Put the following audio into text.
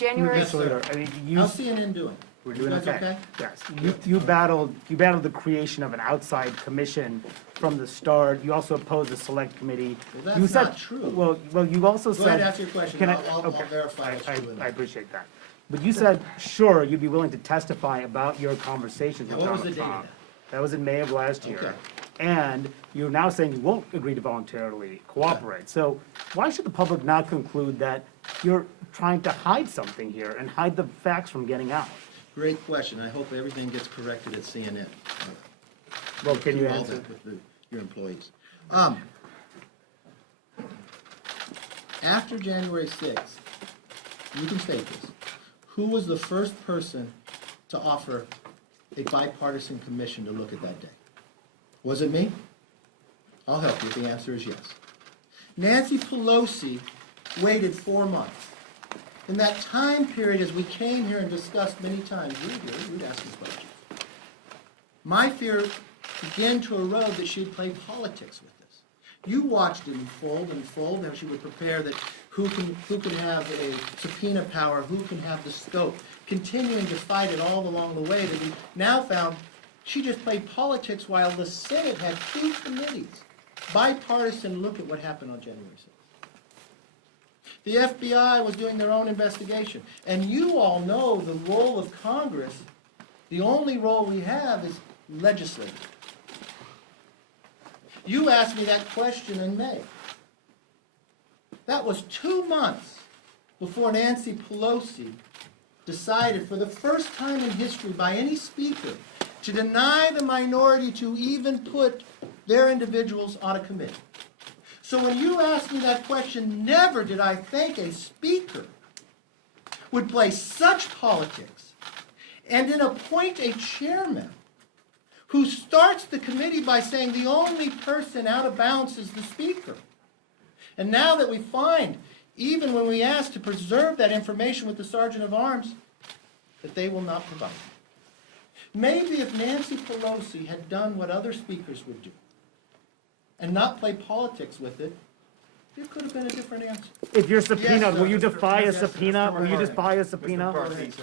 January. Yes, sir. I mean, you, How's CNN doing? we're You doing guys okay. okay? Yes, you battled the creation of an outside commission from the start. You also opposed the select committee. Well, that's You said- not true. Well, you also Go said. ahead, ask your question. Can I- I'll okay. verify what's true or not. I appreciate that. But you said, sure, you'd be willing to testify about your conversations Now, with what was Donald the date of Trump. that? That was in May of last year. Okay. And you're now saying you won't agree to voluntarily cooperate. So why should the public not conclude that you're trying to hide something here and hide the facts from getting out? Great question. I hope everything gets corrected at CNN. Well, can you Do all answer? that with your employees. After January 6th, you can state this, who was the first person to offer a bipartisan commission to look at that day? Was it me? I'll help you. The answer is yes. Nancy Pelosi waited 4 months. In that time period, as we came here and discussed many times, we'd ask me questions. My fear began to erode that she'd play politics with this. You watched it unfold, how she would prepare that who can have a subpoena power, who can have the scope, continuing to fight it all along the way that we now found she just played politics while the Senate had 2 committees, bipartisan look at what happened on January 6th. The FBI was doing their own investigation. And you all know the role of Congress, the only role we have is legislative. You asked me that question in May. That was 2 months before Nancy Pelosi decided for the first time in history by any speaker to deny the minority to even put their individuals on a committee. So when you asked me that question, never did I think a speaker would play such politics and then appoint a chairman who starts the committee by saying the only person out of bounds is the speaker. And now that we find, even when we ask to preserve that information with the Sergeant of Arms, that they will not provide it. Maybe if Nancy Pelosi had done what other speakers would do, and not play politics with it, there could have been a different answer. If you're subpoenaed, sir. will you defy a Yes, sir. subpoena? Mr. Will you McCarthy. defy a subpoena? McCarthy, sir.